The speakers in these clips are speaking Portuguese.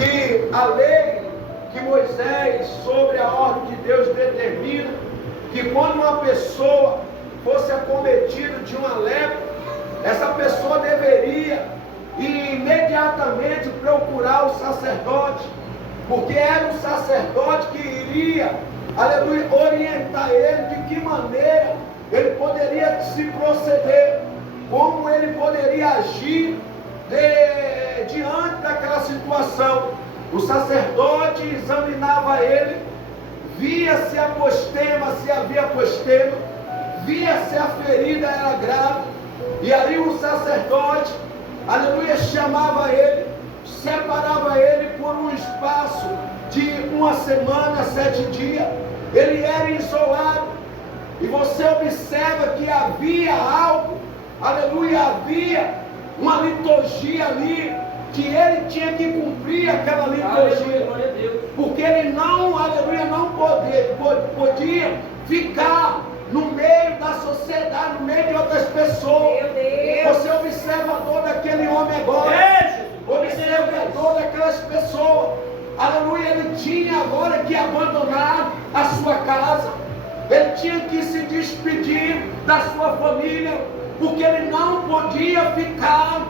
que a lei que Moisés, sobre a ordem de Deus, determina que quando uma pessoa fosse acometida de uma lepra, essa pessoa deveria imediatamente procurar o sacerdote, porque era o sacerdote que iria, aleluia, orientar ele de que maneira ele poderia se proceder, como ele poderia agir diante daquela situação. O sacerdote examinava ele, via se a apostema, se havia apostema, via se a ferida era grave, e aí o sacerdote, aleluia, chamava ele, separava ele por um espaço de 1 semana, 7 dias, ele era isolado, e você observa que havia algo, aleluia, havia uma liturgia ali, que ele tinha que cumprir aquela liturgia, porque ele não, aleluia, não podia ficar no meio da sociedade, no meio de outras pessoas. Você observa todo aquele homem agora, observa todas aquelas pessoas, aleluia, ele tinha agora que abandonar a sua casa, ele tinha que se despedir da sua família, porque ele não poderia ficar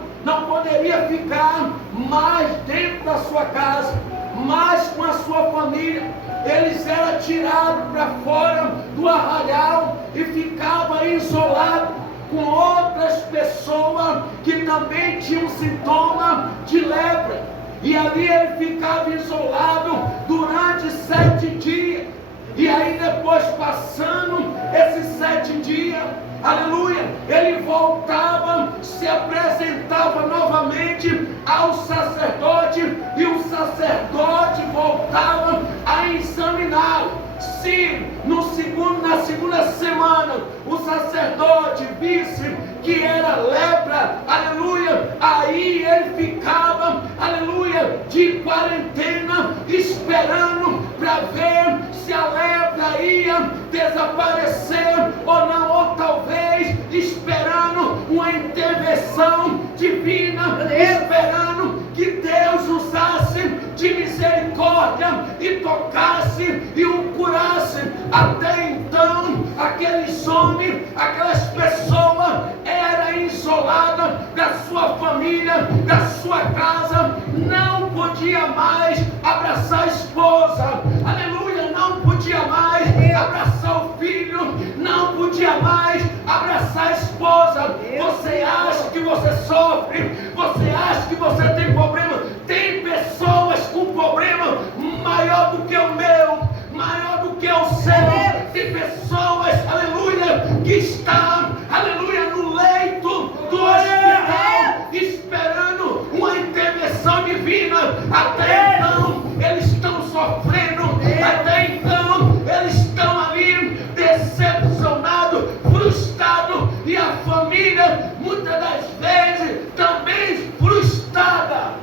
mais dentro da sua casa, mais com a sua família. Eles eram tirados para fora do arraial e ficavam isolados com outras pessoas que também tinham sintoma de lepra. E ali ele ficava isolado durante 7 dias. E aí depois, passando esses 7 dias, aleluia, ele voltava, se apresentava novamente ao sacerdote, e o sacerdote voltava a examiná-lo. Se na segunda semana o sacerdote visse que era lepra, aleluia, aí ele ficava, aleluia, de quarentena, esperando para ver se a lepra ia desaparecer ou não, ou talvez esperando uma intervenção divina, esperando que Deus usasse de misericórdia e tocasse e o curasse. Até então, aqueles homens, aquelas pessoas eram isoladas da sua família, da sua casa, não podia mais abraçar a esposa, aleluia, não podia mais abraçar o filho, não podia mais abraçar a esposa. Você acha que você sofre? Você acha que você tem problema? Tem pessoas com problema maior do que o meu, maior do que o seu. Tem pessoas, aleluia, que estão, aleluia, no leito do hospital, esperando uma intervenção divina. Até então, eles estão sofrendo. Até então, eles estão ali decepcionados, frustrados, e a família, muitas das vezes, também frustrada.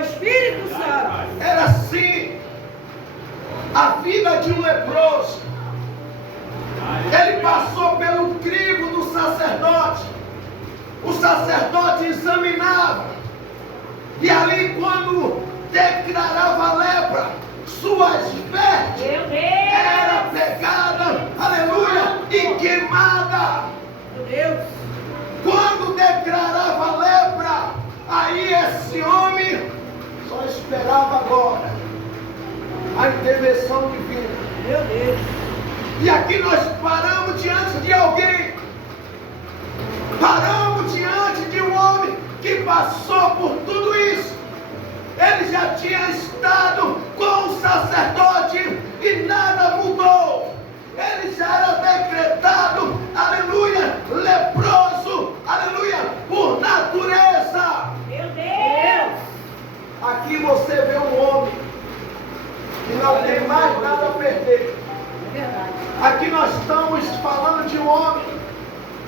Espírito Santo. Era assim a vida de um leproso. Ele passou pelo crivo do sacerdote. O sacerdote examinava, e ali, quando declarava a lepra, suas vestes eram pegadas, aleluia, e queimada. Meu Deus. Quando declarava a lepra, aí esse homem só esperava agora a intervenção divina. Meu Deus. E aqui nós paramos diante de alguém, paramos diante de um homem que passou por tudo isso. Ele já tinha estado com o sacerdote e nada mudou. Ele já era decretado, aleluia, leproso, aleluia, por natureza. Meu Deus. Aqui você vê um homem que não tem mais nada a perder. Verdade. Aqui nós estamos falando de um homem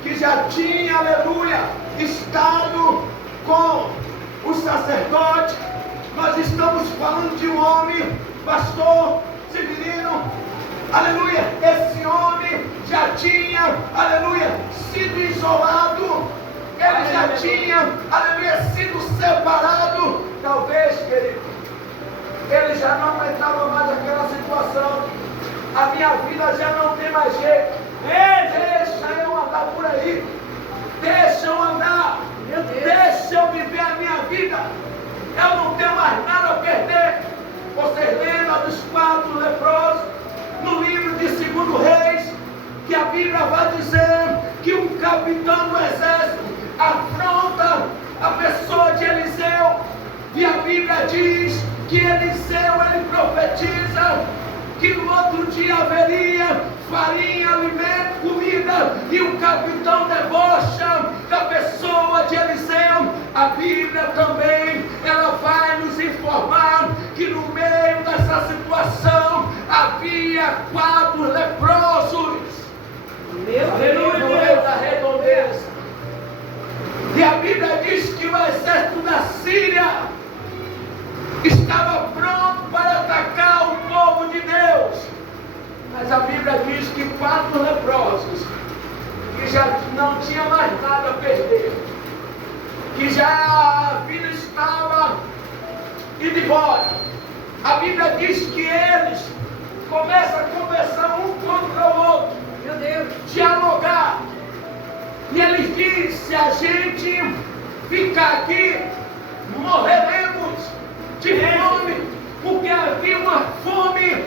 que já tinha, aleluia, estado com o sacerdote. Nós estamos falando de um homem, pastor Severino, aleluia, esse homem já tinha, aleluia, sido isolado, ele já tinha, aleluia, sido separado Ele já não aguentava mais aquela situação. A minha vida já não tem mais jeito. Deixa eu andar por aí. Deixa eu andar. Meu Deus. Deixa eu viver a minha vida. Eu não tenho mais nada a perder. Vocês lembram dos 4 leprosos no livro de 2 Reis, que a Bíblia vai dizer que um capitão do exército afronta a pessoa de Eliseu, e a Bíblia diz que Eliseu, ele profetiza que no outro dia haveria farinha, alimento, comida, e o capitão debocha da pessoa de Eliseu. A Bíblia também, ela vai nos informar que no meio dessa situação havia 4 leprosos. Aleluia, no meio da redondeza. E a Bíblia diz que o exército da Síria estava pronto para atacar o povo de Deus. Mas a Bíblia diz que 4 leprosos, que já não tinha mais nada a perder, que já a vida estava indo embora. A Bíblia diz que eles começam a conversar um contra o outro, Meu Deus. dialogar. E eles dizem: se a gente ficar aqui, morreremos de fome, porque havia uma fome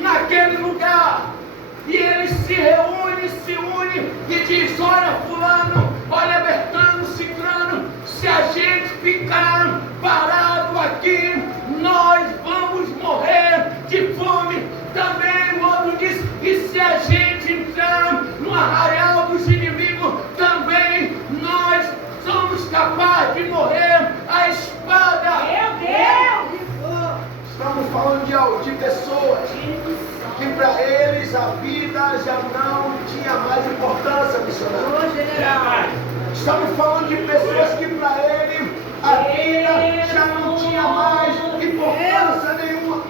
naquele lugar. E eles se unem e diz: olha fulano, olha Bertano, Ciclano, se a gente ficar parado aqui, nós vamos morrer de fome. Também o outro diz: e se a gente entrar no arraial dos inimigos, também nós somos capazes de morrer à espada. Meu Deus. Estamos falando de pessoas que para eles a vida já não tinha mais importância, missionário. Ô, general. Estamos falando de pessoas que para ele a vida já não tinha mais importância nenhuma.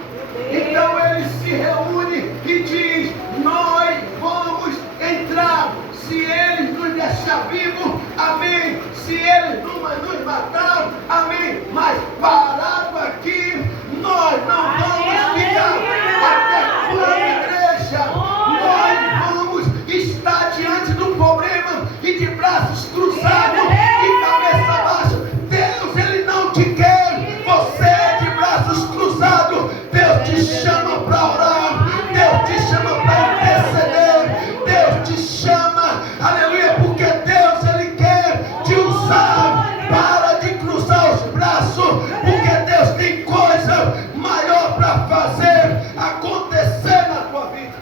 Então ele se reúne e diz: nós vamos entrar. Se eles nos deixar vivos, amém. Se eles não nos matar, amém. Mas parado aqui, nós não vamos ficar. Até quando, igreja, nós vamos estar diante do problema e de braços cruzados, de cabeça baixa. Deus, ele não te quer você de braços cruzados. Deus te chama para orar. Deus te chama para interceder. Deus te chama, aleluia, porque Deus, ele quer te usar. Para de cruzar os braços, porque Deus tem coisa maior para fazer acontecer na tua vida.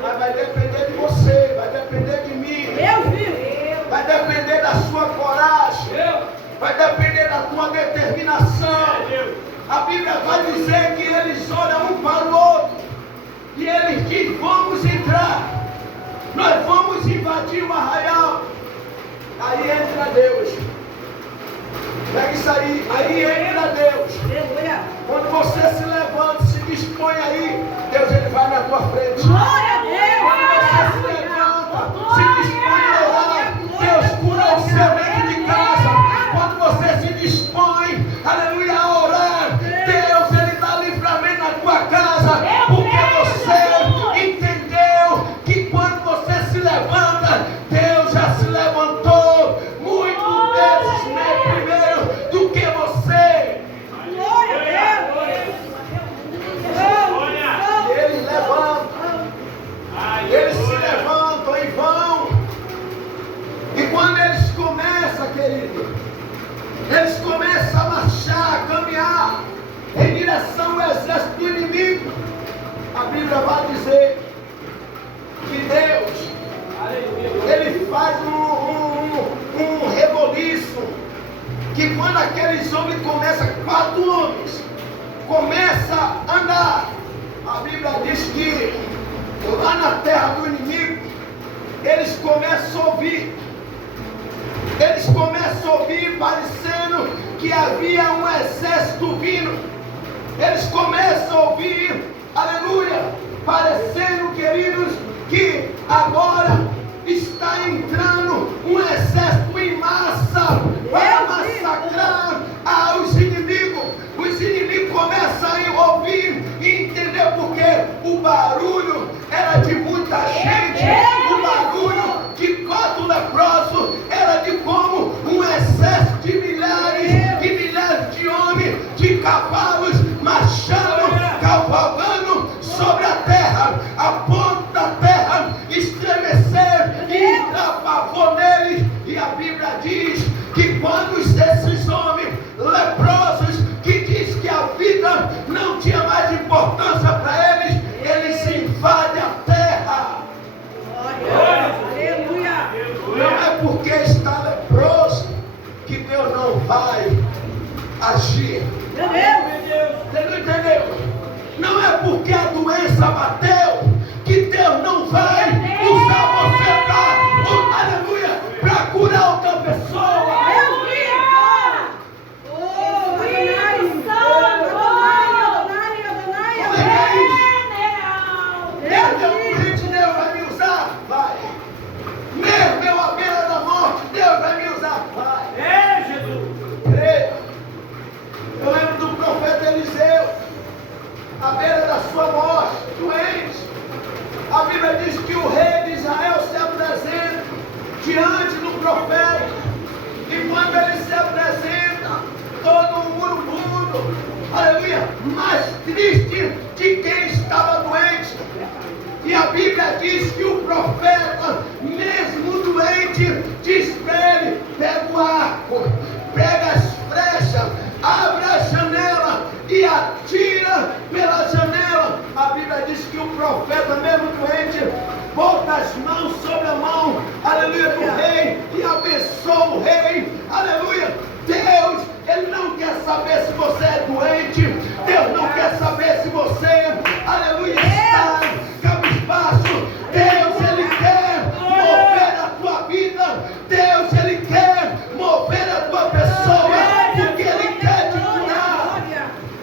Mas vai depender de você, vai depender de mim, vai depender da sua coragem, vai depender da tua determinação. A Bíblia vai dizer que eles olham um para o outro e eles dizem: vamos entrar, nós vamos invadir o arraial. Aí entra Deus. Pega isso aí entra Deus. Quando você se levanta, se dispõe aí, Deus, ele vai na tua frente. Quando você se levanta, se dispõe a orar, Deus cura o seu dentro de casa. Quando você se dispõe, aleluia, a orar, Deus, ele dá livramento na tua casa, porque você entendeu que quando você se levanta, Deus já se levantou muito vezes primeiro do que você. E eles levantam, eles se levantam e vão. E quando eles começam, querido, eles começam a marchar, a caminhar em direção ao exército do inimigo, a Bíblia vai dizer que Deus, ele faz um reboliço, que quando aqueles homens começam, 4 homens, começam a andar, a Bíblia diz que lá na terra do inimigo, eles começam a ouvir, parecendo que havia um exército vindo. Eles começam a ouvir, aleluia, parecendo, queridos, que agora está entrando um exército em massa para massacrar aos inimigos. Os inimigos começam agir. Meu Deus. Você não entendeu? Não é porque a doença bateu que Deus não vai usar você para, aleluia, para curar outra pessoa. Deus vivo. Oh, Como é que é isso? Deus deu um doente, Deus vai me usar? Vai. Mesmo eu à beira da morte, Deus vai me usar? Vai. É, Jesus. Creia. Eu lembro do profeta Eliseu, à beira da sua morte, doente. A Bíblia diz que o rei de Israel se apresenta diante do profeta. E quando ele se apresenta, todo mundo, aleluia, mais triste de quem estava doente. E a Bíblia diz que o profeta, mesmo doente, diz para ele: pega o arco, pega as flechas, abre a janela e atira pela janela. A Bíblia diz que o profeta, mesmo doente, bota as mãos sobre a mão, aleluia, do rei e abençoa o rei, aleluia. Deus, Ele não quer saber se você é doente. Deus não quer saber se você, aleluia, está cabisbaixo. Deus, Ele quer mover a tua vida. Deus, Ele quer mover a tua pessoa, porque Ele quer te curar.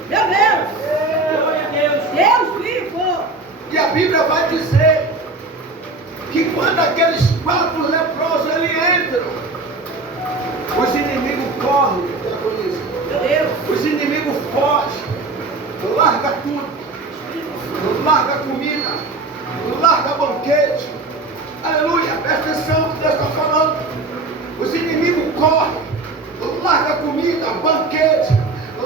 Meu Deus. Deus vivo. E a Bíblia vai dizer que quando aqueles 4 leprosos ele entram, os inimigos correm, Meu Deus. os inimigos fogem, larga tudo, larga comida, larga banquete, aleluia, presta atenção no que Deus está falando. Os inimigos correm, larga comida, banquete,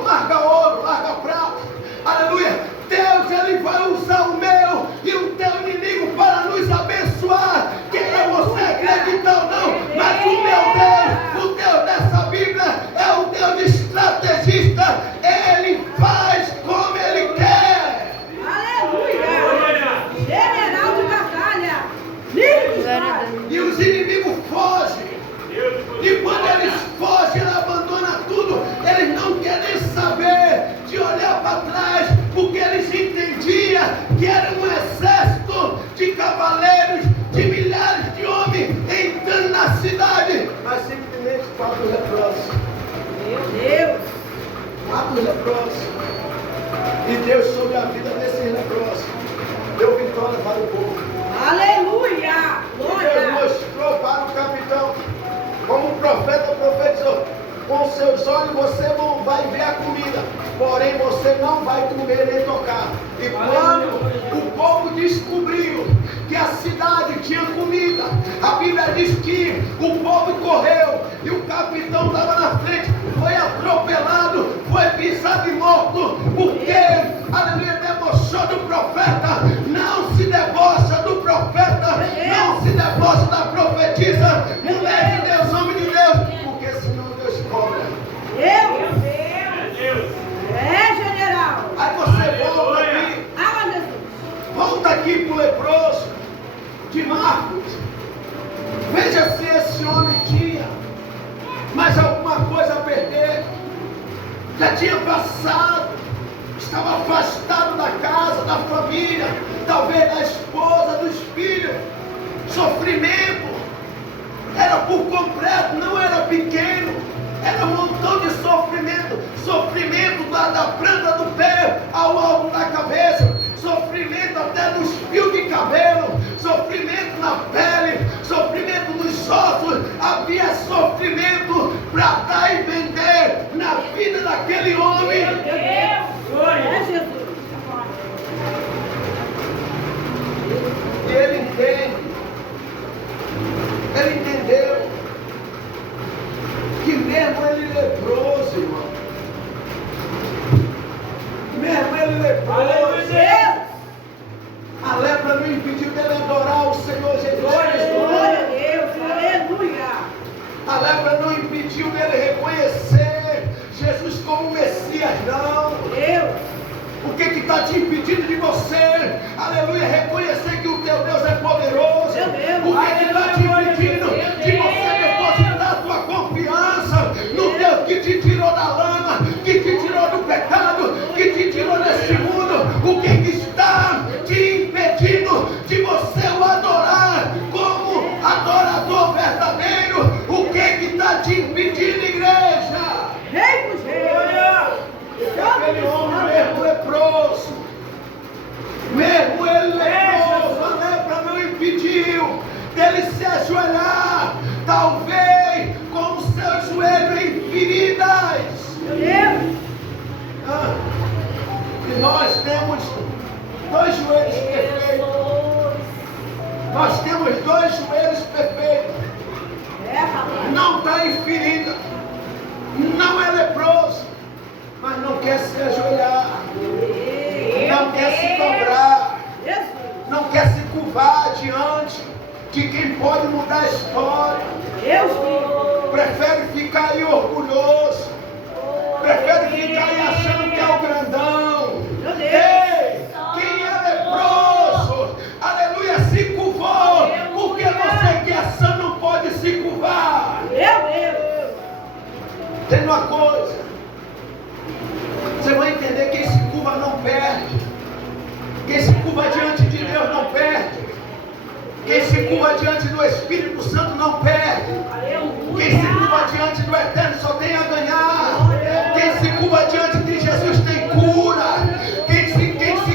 larga ouro, larga prata, aleluia. Deus, Ele vai usar o meu e o teu inimigo para nos abençoar. Queira você acreditar ou não, mas o meu Deus, o Deus dessa Bíblia, é o Deus estrategista. Ele faz como Ele quer. Aleluia. General de batalha. Livre. E os inimigos fogem. E quando eles fogem, eles abandonam tudo. Eles não querem saber de olhar para trás, porque eles entendiam que era um exército de cavaleiros, de milhares de homens entrando na cidade, mas simplesmente 4 leprosos. Meu Deus. 4 leprosos. E Deus, sobre a vida desses leprosos, deu vitória para o povo. Aleluia. Deus Glória. mostrou para o capitão, como o profeta profetizou: com seus olhos você não vai ver a comida, porém você não vai comer nem tocar. E quando o povo descobriu que a cidade tinha comida, a Bíblia diz que o povo correu e o capitão estava na frente, foi atropelado, foi pisado e morto, porque, aleluia, debochou do profeta. Não se debocha do profeta, não se debocha da profetisa, mulher de Deus, homem de Deus, porque senão Deus cobra. Meu Deus. É, general. Aí você volta aqui, Ah, Jesus. volta aqui para o leproso de Marcos. Veja se esse homem tinha mais alguma coisa a perder. Já tinha passado, estava afastado da casa, da família, talvez da esposa, dos filhos. Sofrimento era por completo, não era pequeno. Era um montão de sofrimento. Sofrimento da planta do pé ao alto da cabeça. Sofrimento até nos fios de cabelo. Sofrimento na pele. Sofrimento nos ossos. Havia sofrimento para dar e vender na vida daquele homem. Meu Deus. É, Jesus. E ele entende. Ele entendeu que mesmo ele leproso, irmão, mesmo ele leproso, a lepra não impediu dele adorar o Senhor Jesus Cristo. Glória a Deus. Aleluia. A lepra não impediu dele reconhecer Jesus como Messias, não. Deus. O que está te impedindo de você, aleluia, reconhecer que o teu Deus é poderoso? Meu Deus. O que está te impedindo de você depositar a tua confiança no Deus que te tirou da lama, nós temos dois joelhos perfeitos. Nós temos dois joelhos perfeitos. Não está em ferida. Não é leproso. Mas não quer se ajoelhar. Não quer se dobrar. Não quer se curvar diante de quem pode mudar a história. Prefere ficar aí orgulhoso. Prefere ficar aí achando que é o grandão. Ei, quem é leproso, aleluia, se curvou. Porque você que é sã não pode se curvar. Tem uma coisa, você vai entender: quem se curva não perde. Quem se curva diante de Deus não perde. Quem se curva diante do Espírito Santo não perde. Quem se curva diante do Eterno só tem a ganhar. Quem se curva diante de Jesus tem cura. Quem se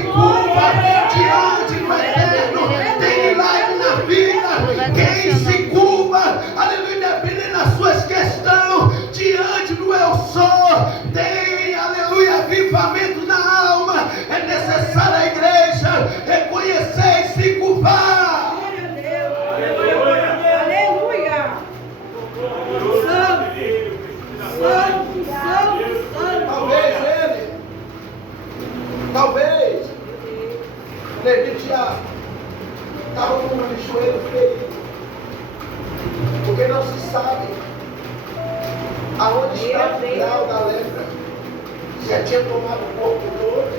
curva diante do Eterno tem milagre na vida. Quem se curva, aleluia, dependendo das suas questões, diante do Eu Sou, tem, aleluia, avivamento na alma. É necessário a igreja reconhecer e se curvar. Talvez Levi já estava com o joelho feio, porque não se sabe aonde estava o grau da lepra. Se já tinha tomado o corpo todo,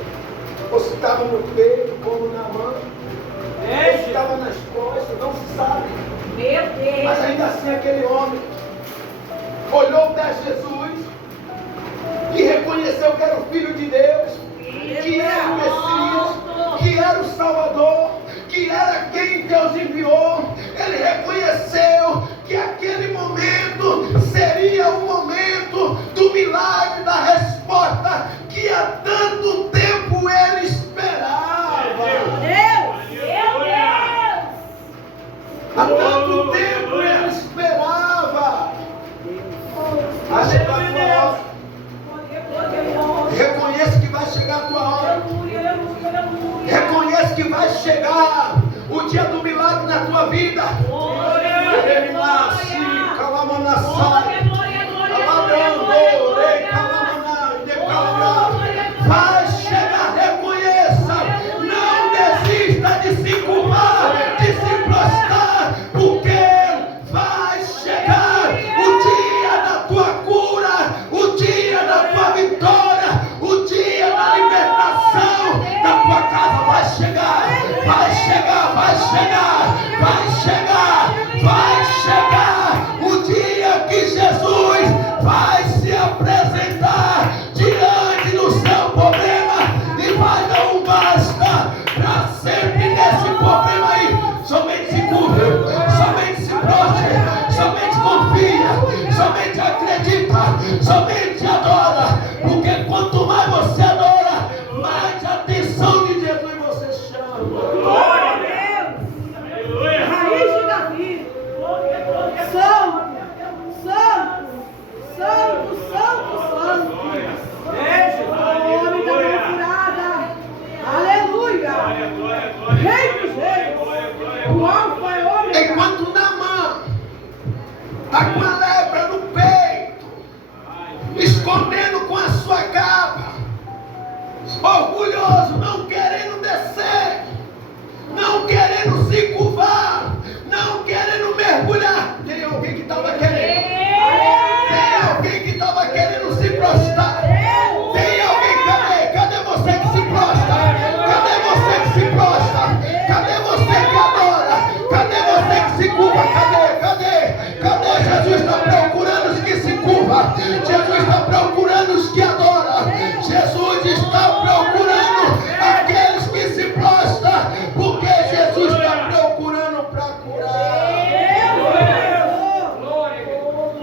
ou se estava no peito, como na mão, ou se estava nas costas, não se sabe. Mas ainda assim aquele homem olhou para Jesus e reconheceu que era o Filho de Deus, que era o Messias, que era o Salvador, que era quem Deus enviou. Ele reconheceu que aquele momento seria o momento do milagre, da resposta que há tanto tempo ele esperava. Há tanto tempo ele esperava. Reconheça que vai chegar a tua hora. Reconheça que vai chegar o dia do milagre na tua vida. Vai chegar, reconheça. Não desista de se curvar, de se prostrar, porque vai chegar o dia da tua cura, o dia da tua vitória, o dia da libertação da tua casa. Vai chegar, vai chegar, vai chegar, vai chegar, vai chegar o dia que Jesus vai se apresentar diante do seu problema e vai dar um basta para sempre nesse problema aí. Somente se curve, somente se prostre, somente confia, somente acredita, somente adora, porque quanto mais você adora, mais a atenção de Jesus você chama. Glória a Deus! Raiz de Davi. Santo, santo, santo, santo, santo. O homem da mão curada. Aleluia. Rei dos reis. O alfa é homem. Enquanto Naamã está com a lepra no peito, escondendo com a sua capa, orgulhoso, não querendo descer, não querendo se curvar, não querendo mergulhar. Tem alguém que estava querendo? Tem alguém que estava querendo se prostrar? Tem alguém? Cadê você que se prostra? Cadê você que se prostra? Cadê você que adora? Cadê você que se curva? Cadê? Jesus está procurando os que se curvam. Jesus está procurando os que adoram. Jesus está procurando aqueles que se prostram, porque Jesus está procurando para curar.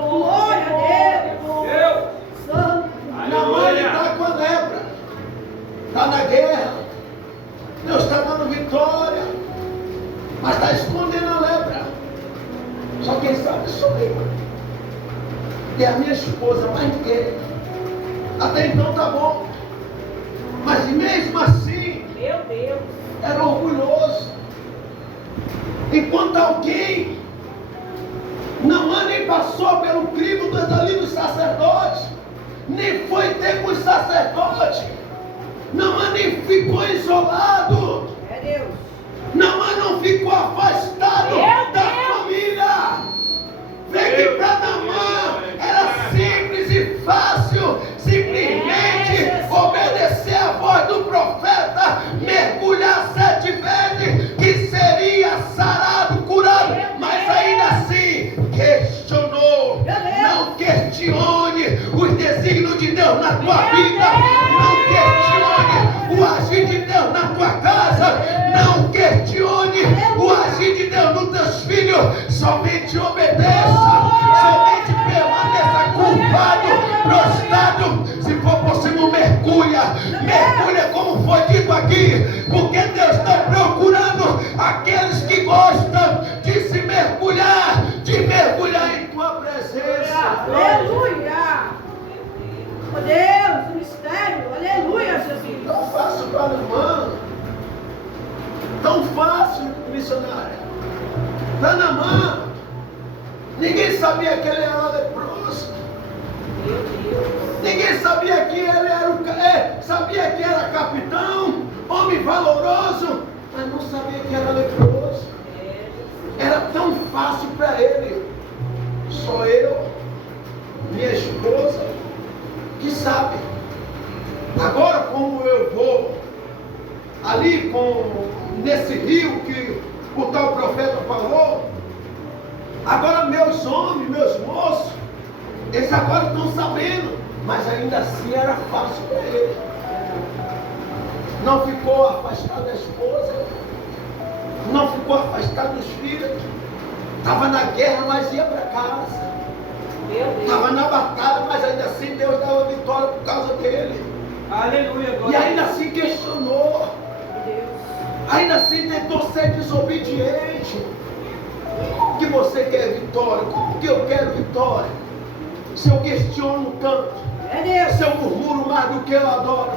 Glória a Deus. Santo. Naamã está com a lepra, está na guerra, Deus está dando vitória, mas está escondendo a lepra. Só quem sabe sou eu e a minha esposa, mais ninguém. Até então tá bom, mas Mas mesmo assim, Meu Deus. era orgulhoso. Enquanto alguém, Naamã nem passou pelo crivo ali dos sacerdotes, nem foi ter com os sacerdotes, Naamã nem ficou isolado, É Deus. Naamã não ficou afastado da família. Vê que para Naamã era simples e fácil, simplesmente obedecer a voz do profeta, mergulhar 7 vezes, que seria sarado, curado, mas ainda assim questionou. Não questione os desígnios de Deus na tua vida, não questione o agir de Deus na tua casa, não questione o agir de Deus nos teus filhos, somente obedeça, somente permaneça curvado, prostrado, se for possível mergulha como foi dito aqui, porque Deus está procurando aqueles que gostam de se mergulhar, em tua presença. Aleluia. Oh Deus, mistério. Aleluia, Jesus. Tão fácil para a irmã, tão fácil, missionária. Para Naamã, ninguém sabia que ele era leproso. Ninguém sabia que ele era sabia que era capitão, homem valoroso, mas não sabia que era leproso. Era tão fácil para ele. Só eu, minha esposa, que sabe. Agora, como eu vou ali nesse rio que o tal profeta falou, agora meus homens, meus moços, eles agora estão sabendo, mas ainda assim era fácil para ele. Não ficou afastado da esposa, não ficou afastado dos filhos, estava na guerra, mas ia para casa, estava na batalha, mas ainda assim Deus dava vitória por causa dele. Aleluia. E ainda assim questionou, ainda assim tentou ser desobediente. Como que você quer vitória? Como que eu quero vitória? Se eu questiono tanto, se eu murmuro mais do que eu adoro,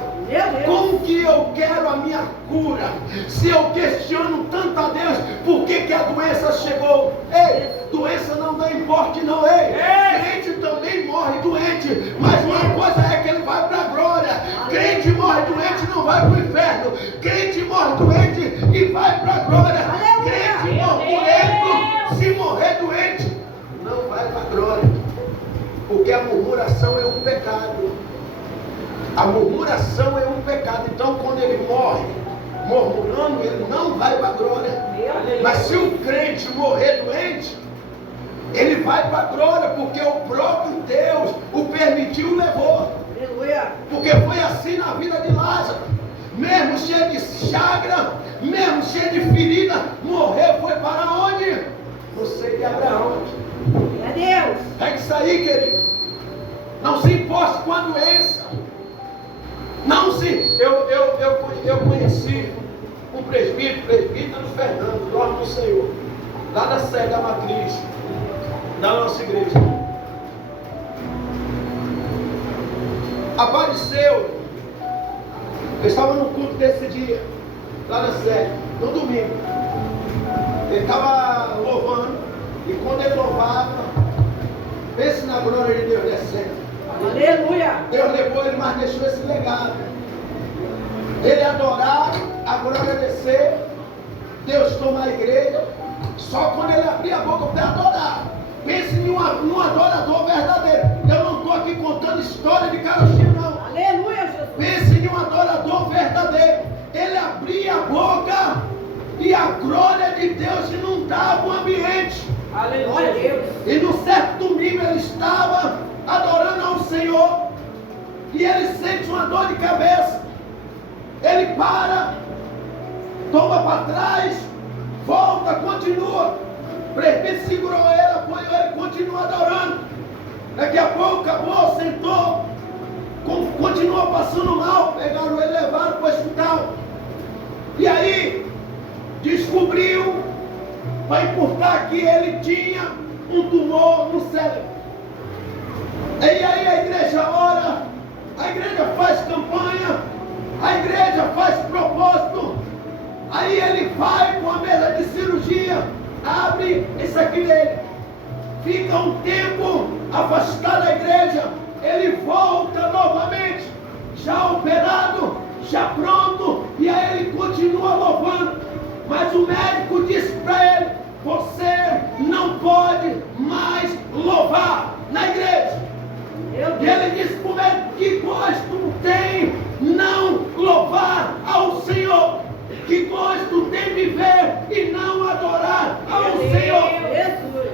como que eu quero a minha cura? Se eu questiono tanto a Deus, por que a doença chegou? Ei, doença não dá importe não, ei. Crente também morre doente, mas uma coisa é que ele vai para a glória. Crente morre doente, não vai para o inferno. Crente morre doente e vai para a glória. Crente morrendo, se morrer doente, não vai para a glória. Porque a murmuração é um pecado. A murmuração é um pecado. Então quando ele morre murmurando, ele não vai para a glória. Mas se o crente morrer doente, ele vai para a glória, porque o próprio Deus o permitiu e levou. Porque foi assim na vida de Lázaro. Mesmo cheio de chaga, mesmo cheio de ferida, morreu, foi para onde? Não sei de Abraão. É Deus. Tem que sair, querido. Não se importe com a doença. Não se. Eu conheci um presbítero Fernando, glória do Senhor, lá da sede da matriz da nossa igreja. Apareceu. Eu estava no culto desse dia, lá na sede, no domingo. Ele estava louvando, e quando ele louvava, pense na glória de Deus descendo. Aleluia. Deus levou ele, mas deixou esse legado. Ele adorar, a glória descer, Deus toma a igreja, só quando ele abrir a boca para adorar. Pense num adorador verdadeiro. Eu não estou aqui contando história de carochinho, não. Aleluia, Jesus. Pense num adorador verdadeiro. Ele abria a boca e a glória de Deus inundava o ambiente. Aleluia. Deus. E no certo domingo ele estava adorando ao Senhor, e ele sente uma dor de cabeça. Ele para, toma para trás, volta, continua. O presbítero segurou ele, apoiou ele, continua adorando. Daqui a pouco acabou, sentou, continuou passando mal, pegaram ele, levaram para o hospital. E aí descobriu, para encurtar, que ele tinha um tumor no cérebro. E aí a igreja ora, a igreja faz campanha, a igreja Aí ele vai com a mesa de cirurgia, abre isso aqui nele, fica um tempo afastado da igreja, ele volta novamente, já operado, já pronto, e aí ele continua louvando. Mas o médico disse para ele: você não pode mais louvar na igreja. E ele disse para o médico: que gosto tem não louvar ao Senhor, que gosto tem viver e não adorar ao Senhor.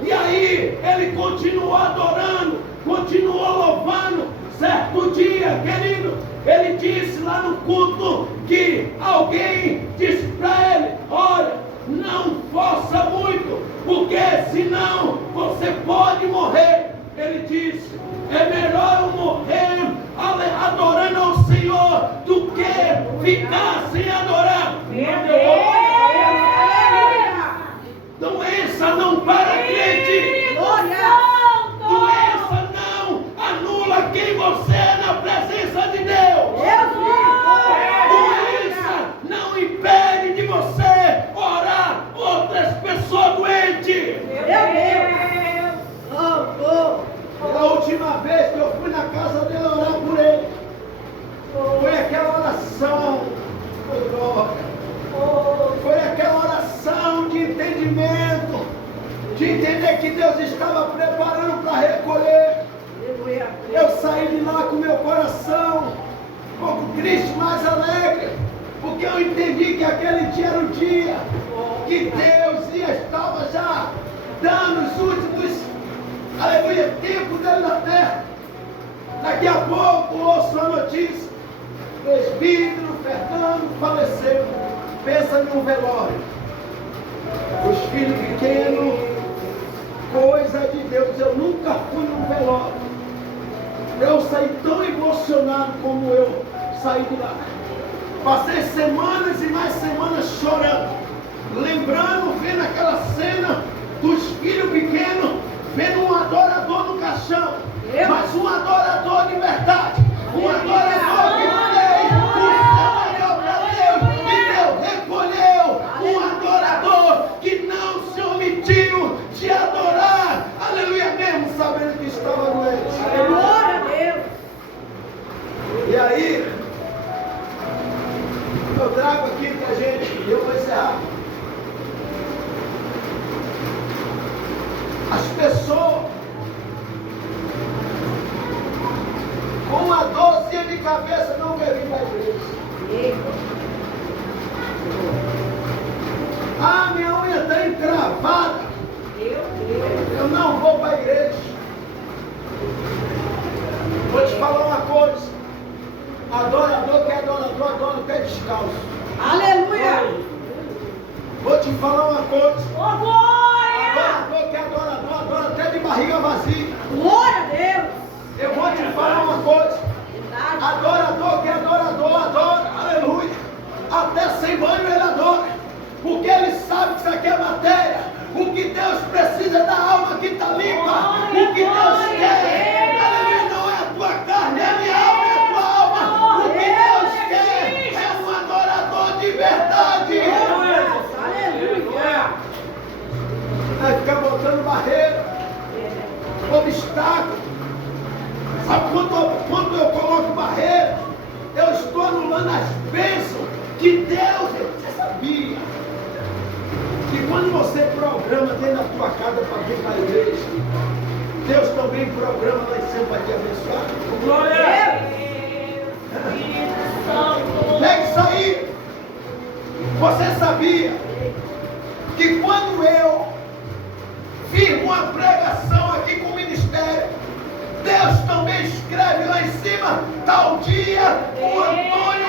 E aí ele continuou adorando, continuou louvando. Certo dia, querido, ele disse lá no culto que alguém disse para ele: olha, não força muito, porque senão você pode morrer. Ele disse: é melhor eu morrer adorando ao Senhor do que ficar sem adorar. Doença não para crente. Doença não anula quem você é na presença de Deus. Doença não impede de você orar outras pessoas doentes. A última vez que eu fui na casa dele orar por ele, foi aquela oração, foi aquela oração de entendimento, de entender que Deus estava preparando para recolher. Eu saí de lá com meu coração um pouco triste, mas alegre, porque eu entendi que aquele dia era o dia que Deus estava já dando os últimos, aleluia, tempo dele na terra. Daqui a pouco ouço a notícia: o presbítero Fernando faleceu. Pensa num velório, os filhos pequenos, coisa de Deus. Eu nunca fui num velório, eu saí tão emocionado como eu saí de lá. Passei semanas e mais semanas chorando, lembrando, vendo aquela cena dos filhos pequenos, vendo um adorador no caixão, mas um adorador de verdade, um adorador que fez o céu para Deus, e Deus recolheu, um adorador que não se omitiu de adorar, aleluia, mesmo sabendo que estava doente. Glória a Deus. E aí, eu trago aqui pra gente, e eu vou encerrar. As pessoas com uma dorzinha de cabeça não querem vir para a igreja. Ah, minha unha está encravada, eu não vou para a igreja. Vou te falar uma coisa: adorador que é adorador, adora o pé descalço. Aleluia. Vou te falar uma coisa: Oh, glória. adorador que é adorador, adora até de barriga vazia. Glória a Deus. Eu vou te falar uma coisa: adorador que é adorador, adora, aleluia, até sem banho ele adora, porque ele sabe que isso aqui é matéria. O que Deus precisa é da alma que está limpa. O que Deus quer, aleluia, não é a tua carne, é a minha alma, é a tua alma. O que Deus quer é um adorador de verdade. Aleluia. Vai ficar botando barreira, obstáculo. Sabe quando eu coloco barreira, eu estou anulando as bênçãos que Deus, você sabia que quando você programa dentro da tua casa para vir para a igreja, Deus também programa lá em cima para te abençoar? Glória a Deus. Pega isso aí. Você sabia que quando eu firmo uma pregação aqui com o ministério, Deus também escreve lá em cima: tal dia o Antônio